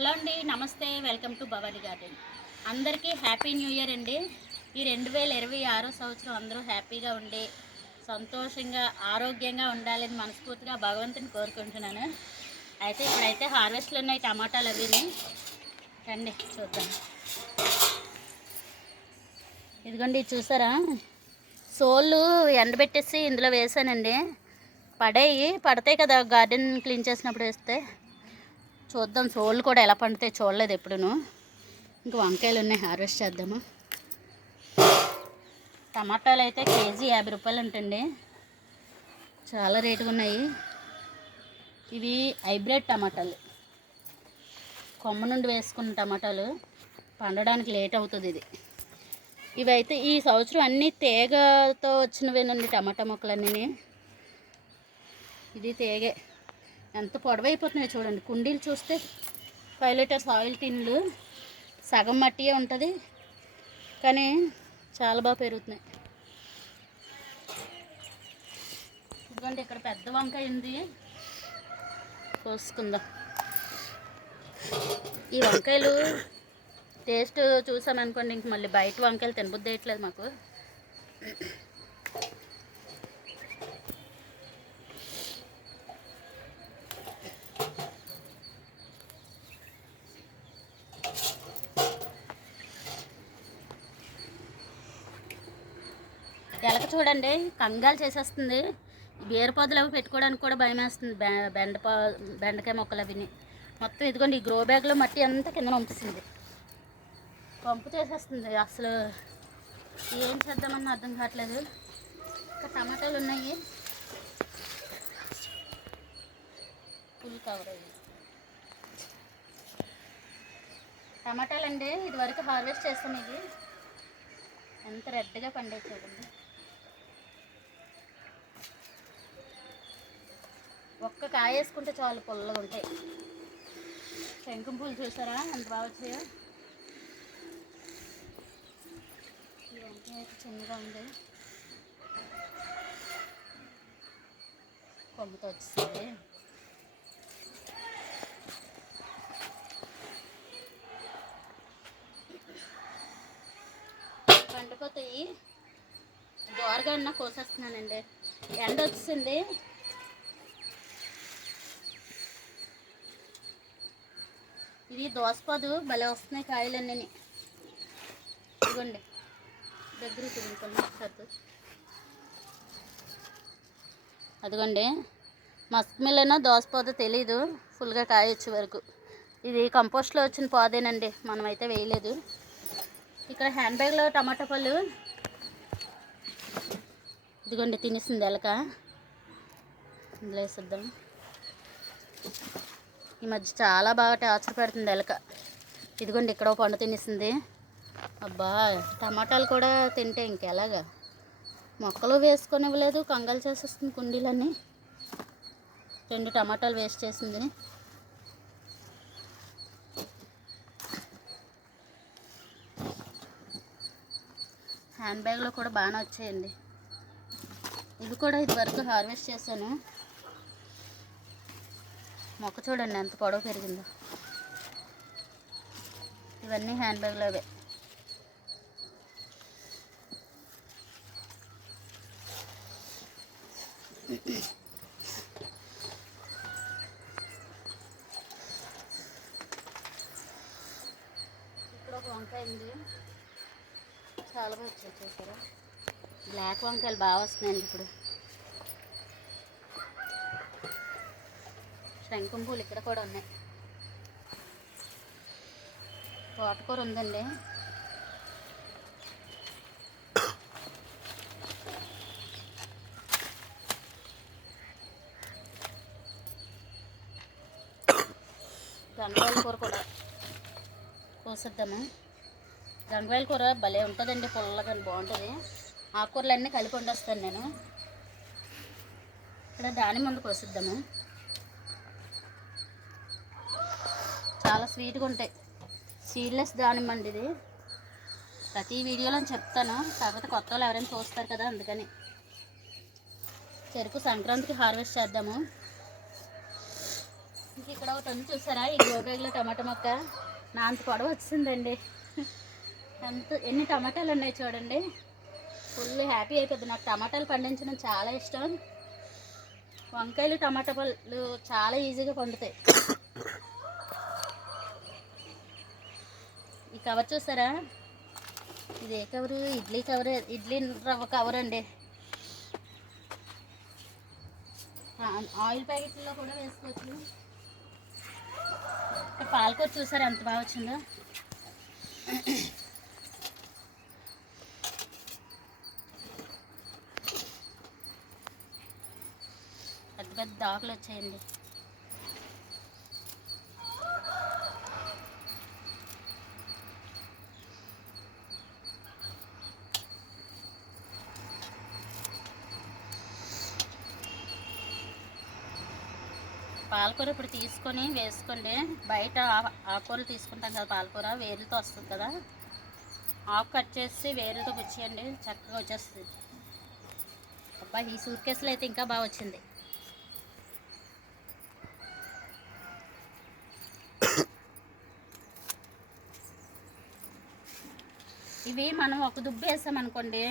Hello అండి నమస్తే. Welcome to Bhavani garden. అందరికీ హ్యాపీ న్యూ ఇయర్ అండి. ఈ రెండు వేల ఇరవై ఆరో సంవత్సరం అందరూ హ్యాపీగా ఉండి సంతోషంగా ఆరోగ్యంగా ఉండాలని మనస్ఫూర్తిగా భగవంతుని కోరుకుంటున్నాను. అయితే ఇప్పుడైతే హార్వెస్ట్లు ఉన్నాయి టమాటాలు అవి రండి చూద్దాం. ఇదిగోండి ఇది చూసారా? సోళ్ళు ఎండబెట్టేసి ఇందులో వేసానండి. పడేయి పడతాయి కదా గార్డెన్ క్లీన్ చేసినప్పుడు వేస్తే. చూద్దాం. సోళ్ళు కూడా ఎలా పండుతాయి చూడలేదు ఎప్పుడును. ఇంక వంకాయలు ఉన్నాయి హార్వెస్ట్ చేద్దాము. టమాటాలు అయితే కేజీ యాభై రూపాయలు ఉంటుంది చాలా రేటుగా ఉన్నాయి. ఇవి హైబ్రిడ్ టమాటాలు. కొమ్మ నుండి వేసుకున్న టమాటాలు. పండడానికి లేట్ అవుతుంది ఇది. ఇవైతే ఈ సంవత్సరం అన్నీ తేగతో వచ్చినవేనండి టమాటా మొక్కలన్నీ ఇది తేగే. ఎంత పొడవైపోతున్నాయి చూడండి. కుండీలు చూస్తే ఫైవ్ లీటర్స్ ఆయిల్ టిన్లు సగం మట్టియే ఉంటుంది. కానీ చాలా బాగా పెరుగుతున్నాయి. ఇదిగోండి ఇక్కడ పెద్ద వంకాయ ఉంది. కోసుకుందాం. ఈ వంకాయలు టేస్ట్ చూసామనుకోండి ఇంక మళ్ళీ బయట వంకాయలు తినబుద్ధి వేయట్లేదు మాకు. ఎలక చూడండి. కంగాలు చేసేస్తుంది. బీర పొదలు అవి పెట్టుకోవడానికి కూడా భయం వేస్తుంది బెండ పా బెండకాయ మొక్కలు అవిని. మొత్తం ఇదిగోండి ఈ గ్రో బ్యాగ్లో మట్టి అంతా కింద పంపిస్తుంది పంపు చేసేస్తుంది అసలు. ఏం చేద్దామని అర్థం కావట్లేదు. ఇంకా టమాటాలు ఉన్నాయి. ఫుల్ కవర్ అయ్యి. టమాటాలు అండి ఇది వరకు హార్వెస్ట్ చేస్తాం ఇది ఎంత రెడ్గా పండే చూడండి. ఒక్క కాయ వేసుకుంటే చాలు పుల్లగా ఉంటాయి. శంఖం పూలు చూసారా? ఎంత బాగా వచ్చాయో? వంకాయ అయితే చిన్నగా ఉంది. కొమ్ముతో వచ్చేసింది పండిపోతాయి దోరగా ఉన్న కోసేస్తున్నానండి. ఎండ వచ్చింది ఈ దోసపాదు భలే వస్తున్నాయి కాయలన్నీ. ఇదిగోండి. దగ్గర అదిగోండి. మస్క్ మిల్లన దోసపాదు తెలీదు. ఫుల్గా కాయ వచ్చే వరకు. ఇది కంపోస్ట్లో వచ్చిన పాదేనండి. మనమైతే వేయలేదు. ఇక్కడ హ్యాండ్ బ్యాగ్లో టమాటా పళ్ళు. ఇదిగోండి తినేసింది ఎలక. ఇందులో వేసిద్దాం. ఈ మధ్య చాలా బాగా టార్చర్ పెడుతుంది ఎలక. ఇదిగోండి ఇక్కడ ఒక పండు తినేసింది. అబ్బా టమాటాలు కూడా తింటే ఇంకెలాగా? మొక్కలు వేసుకొని ఇవ్వలేదు కంగాలు చేసేస్తుంది కుండీలన్నీ. రెండు టమాటాలు వేస్ట్ చేసింది. హ్యాండ్ బ్యాగ్లో కూడా బాగానే వచ్చాయండి. ఇవి కూడా ఇది వరకు హార్వెస్ట్ చేశాను. మొక్క చూడండి ఎంత పొడవు పెరిగిందో. ఇవన్నీ హ్యాండ్ బ్యాగ్లో అవే. ఇక్కడ ఒక వంకాయ ఉంది. చాలా బాగా వచ్చాయి చూసారా? బ్లాక్ వంకాయలు బాగా వస్తున్నాయండి ఇప్పుడు. శంఖం పూలు ఇక్కడ కూడా ఉన్నాయి. తోటకూర ఉందండి. గంగవాయల కూర కూడా కోసిద్దాము. గంగవాయల కూర భలే ఉంటుందండి పుల్లగా బాగుంటుంది. ఆకుకూరలు అన్నీ కలిపి వండేస్తాను నేను. ఇక్కడ దాని ముందు కోసిద్దాము. స్వీట్గా ఉంటాయి. సీడ్లెస్ దానిమ్మ అండి ఇది. ప్రతి వీడియోలో చెప్తాను. కాకపోతే కొత్త వాళ్ళు ఎవరైనా చూస్తారు కదా అందుకని. చెరుకు సంక్రాంతికి హార్వెస్ట్ చేద్దాము. ఇంక ఇక్కడ ఒకటి ఉంది చూసారా? ఈ గోగాయలో టమాటా మొక్క. నా అంత పొడవ వచ్చిందండి. ఎంత ఎన్ని టమాటాలు ఉన్నాయి చూడండి. ఫుల్ హ్యాపీ అయిపోద్ది. నాకు టమాటాలు పండించడం చాలా ఇష్టం. వంకాయలు టమాటా పళ్ళు చాలా ఈజీగా పండుతాయి. ఈ కవర్ చూసారా? ఇది ఏ కవరు ఇడ్లీ కవర్ ఇడ్లీ రవ్వ కవర్ అండి. ఆయిల్ ప్యాకెట్లో కూడా వేసుకోవచ్చు. పాలకూర చూసారా ఎంత బాగా వచ్చిందో? పెద్ద పెద్ద ఆకులు వచ్చాయండి. పాలకూర ఇప్పుడు తీసుకొని వేసుకోండి బయట ఆకుకూరలు తీసుకుంటాం కదా పాలకూర వేరులతో వస్తుంది కదా. ఆకు కట్ చేసి వేరులతో గుచ్చేయండి చక్కగా వచ్చేస్తుంది. అబ్బా ఈ సూట్ కేసులో అయితే ఇంకా బాగా వచ్చింది. ఇవి మనం ఒక దుబ్బు వేసామనుకోండి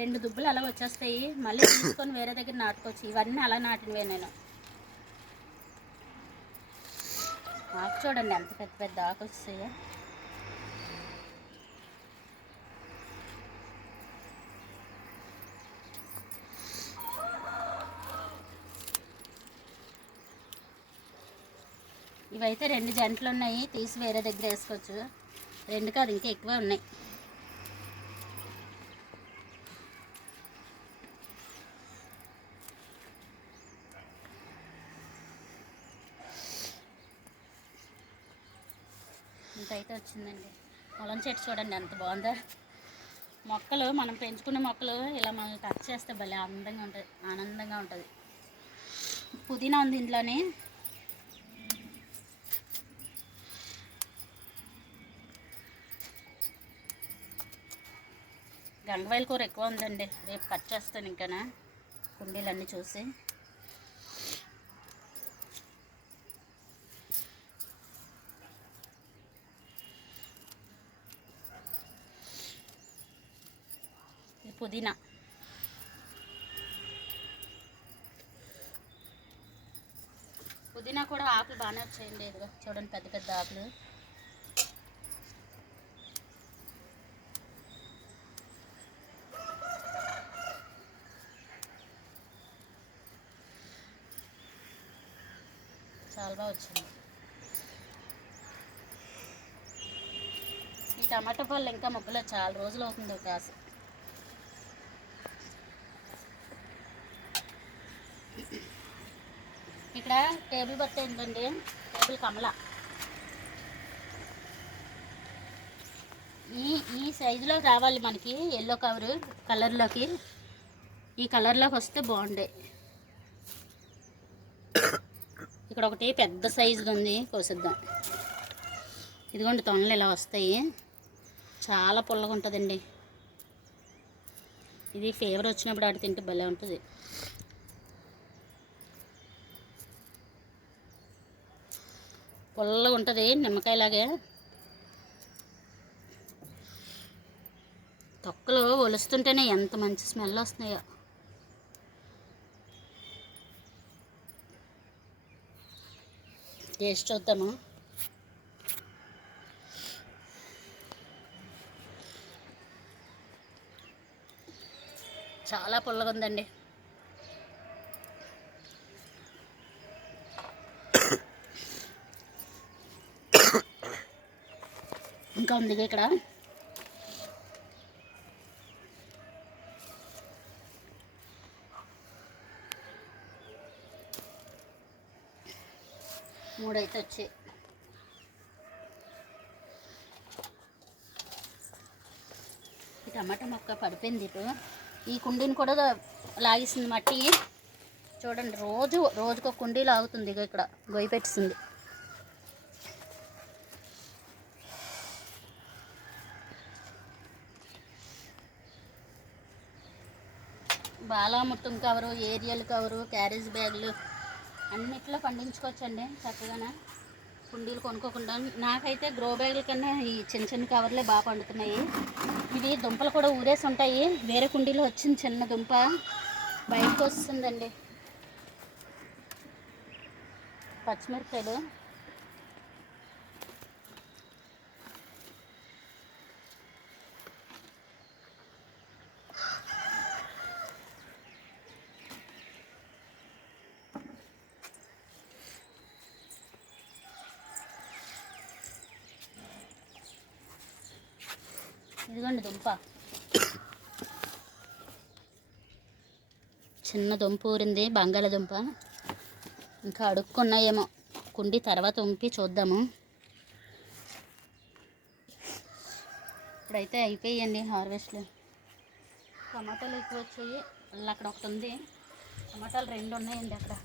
రెండు దుబ్బులు అలా వచ్చేస్తాయి. మళ్ళీ తీసుకొని వేరే దగ్గర నాటుకోవచ్చు. ఇవన్నీ అలా నాటినవే నేను. ఆకు చూడండి ఎంత పెద్ద పెద్ద ఆకు వస్తాయో. ఇవైతే రెండు జంటలు ఉన్నాయి తీసి వేరే దగ్గర వేసుకోవచ్చు. రెండు కాదు ఇంకా ఎక్కువ ఉన్నాయి. అయితే వచ్చిందండి. పొలం చెట్టు చూడండి ఎంత బాగుందో. మొక్కలు మనం పెంచుకునే మొక్కలు ఇలా మనం టచ్ చేస్తే భలే ఆనందంగా ఉంటుంది. ఆనందంగా ఉంటుంది. పుదీనా ఉంది ఇంట్లోనే. గంగవాయిల కూర ఎక్కువ ఉందండి. రేపు కట్ చేస్తాను ఇంకా కుండీలన్నీ చూసి. పుదీనా. పుదీనా కూడా ఆకులు బాగానే వచ్చాయండి ఇదిగో చూడండి పెద్ద పెద్ద ఆకులు. చాలా బాగా వచ్చింది. ఈ టమాటా పళ్ళు ఇంకా మొక్కలో చాలా రోజులు అవుతుంది ఒక కాసు ఇక్కడ టేబుల్ బర్త్ ఏంటండి టేబుల్ కమల. ఈ ఈ సైజులో రావాలి మనకి ఎల్లో కవర్ కలర్లోకి ఈ కలర్లోకి వస్తే బాగుండే. ఇక్కడ ఒకటి పెద్ద సైజుది ఉంది కోసిద్దాం. ఇదిగోండి తొనలు ఇలా వస్తాయి. చాలా పుల్లగా ఉంటుందండి ఇది ఫీవర్ వచ్చినప్పుడు ఆడ తింటే భలే ఉంటుంది. పుల్లగా ఉంటుంది నిమ్మకాయలాగే. తొక్కలు ఒలుస్తుంటేనే ఎంత మంచి స్మెల్ వస్తున్నాయో. టేస్ట్ చూద్దాము. చాలా పుల్లగా ఉందండి ఇంకా ఉంది ఇక్కడ. మూడైతే వచ్చాయి ఈ టమాటా మొక్క పడిపోయింది ఇటు ఈ కుండీని కూడా లాగేసింది మట్టి. చూడండి రోజు రోజుకు కుండీ లాగుతుంది ఇక ఇక్కడ. గొయ్యి బాలా మొత్తం కవరు ఏరియల్ కవరు క్యారేజ్ బ్యాగులు అన్నిట్లో పండించుకోవచ్చండి చక్కగానే. కుండీలు కొనుక్కోకుండా నాకైతే గ్రో బ్యాగుల కన్నా ఈ చిన్న చిన్న కవర్లే బాగా పండుతున్నాయి. ఇవి దుంపలు కూడా ఊరేసి ఉంటాయి. వేరే కుండీలో వచ్చింది చిన్న దుంప బయటకు వస్తుందండి. పచ్చిమిరపకాయలు. ఇదిగోండి దుంప. చిన్న దుంప ఊరింది బంగాళదుంప. ఇంకా అడుక్కున్నాయేమో. కుండి తర్వాత ఉంపి చూద్దాము. ఇప్పుడైతే అయిపోయాయండి హార్వెస్ట్లు. టమాటాలు ఎక్కువ వచ్చాయి. మళ్ళీ అక్కడ ఒకటి ఉంది. టమాటాలు రెండు ఉన్నాయండి అక్కడ.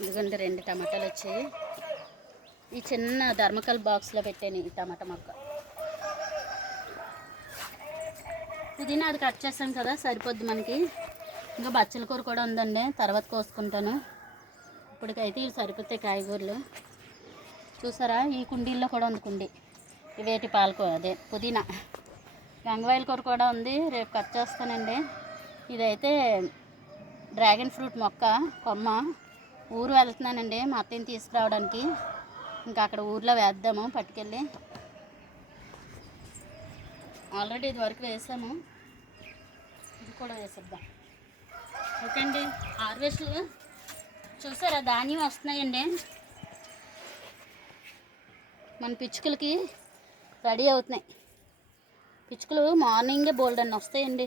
ఇదిగోండి రెండు టమాటాలు వచ్చాయి. ఈ చిన్న ధర్మకల్ బాక్స్లో పెట్టాను ఈ టమాటా మొక్క. పుదీనా అది కట్ చేస్తాం కదా సరిపోద్ది మనకి. ఇంకా బచ్చల కూర కూడా ఉందండి తర్వాత కోసుకుంటాను. ఇప్పటికైతే ఇవి సరిపోతాయి కాయగూరలు. చూసారా ఈ కుండీల్లో కూడా ఉంది కుండీ. ఇవేటి పాలకూర అదే పుదీనా. గంగవాయిల కూర కూడా ఉంది రేపు కట్ చేస్తానండి. ఇదైతే డ్రాగన్ ఫ్రూట్ మొక్క కొమ్మ. ఊరు వెళ్తున్నానండి మా అత్తయ్యని తీసుకురావడానికి. ఇంకా అక్కడ ఊర్లో వేద్దాము పట్టుకెళ్ళి. ఆల్రెడీ ఇది వరకు వేసాము. ఇది కూడా వేసేద్దాం. ఓకే అండి హార్వెస్ట్లు. చూసారా ధాన్యం వస్తున్నాయండి. మన పిచ్చుకలకి రెడీ అవుతున్నాయి. పిచ్చుకలు మార్నింగే బోల్డ్ వస్తాయండి.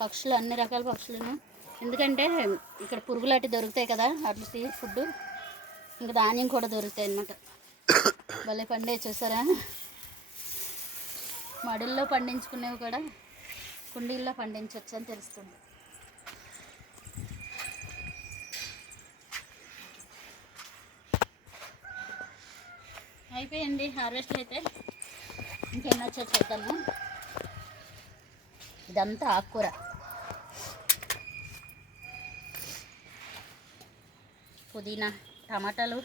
పక్షులు అన్ని రకాల పక్షులను. ఎందుకంటే ఇక్కడ పురుగులు అటు దొరుకుతాయి కదా వాటికి ఫుడ్. ఇంకా ధాన్యం కూడా దొరుకుతాయి అన్నమాట. భలే పండే చూసారా? మడుల్లో పండించుకునేవి కూడా కుండీల్లో పండించవచ్చు అని తెలుస్తుంది. అయిపోయింది హార్వెస్ట్ అయితే. ఇంకెన్ని వచ్చా చూద్దాము? ఇదంతా ఆకుకూర. పుదీనా టమాటాలు.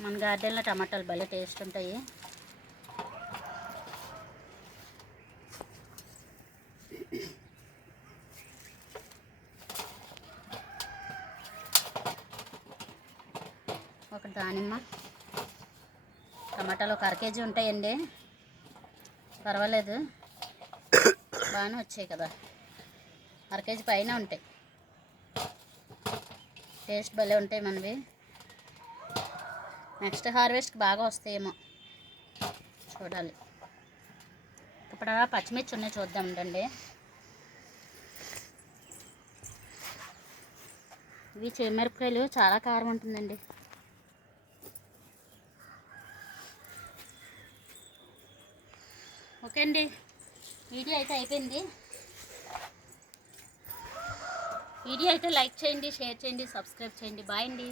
మన గార్డెన్లో టమాటాలు భలే టేస్ట్ ఉంటాయి. ఒక దానిమ్మ. టమాటాలు ఒక అర కేజీ ఉంటాయండి. పర్వాలేదు. బాగానే వచ్చాయి కదా. అర కేజీ పైన ఉంటాయి. టేస్ట్ భలే ఉంటాయి మనవి. నెక్స్ట్ హార్వెస్ట్కి బాగా వస్తాయేమో. చూడాలి. ఇప్పుడు పచ్చిమిర్చి ఉన్నాయి చూద్దాం ఉండండి. ఇవి చేమిరపకాయలు చాలా కారం ఉంటుందండి. ఓకే అండి. వీడియో అయితే అయిపోయింది. వీడియో అయితే లైక్ చేయండి షేర్ చేయండి సబ్స్క్రైబ్ చేయండి. బాయ్ అండి.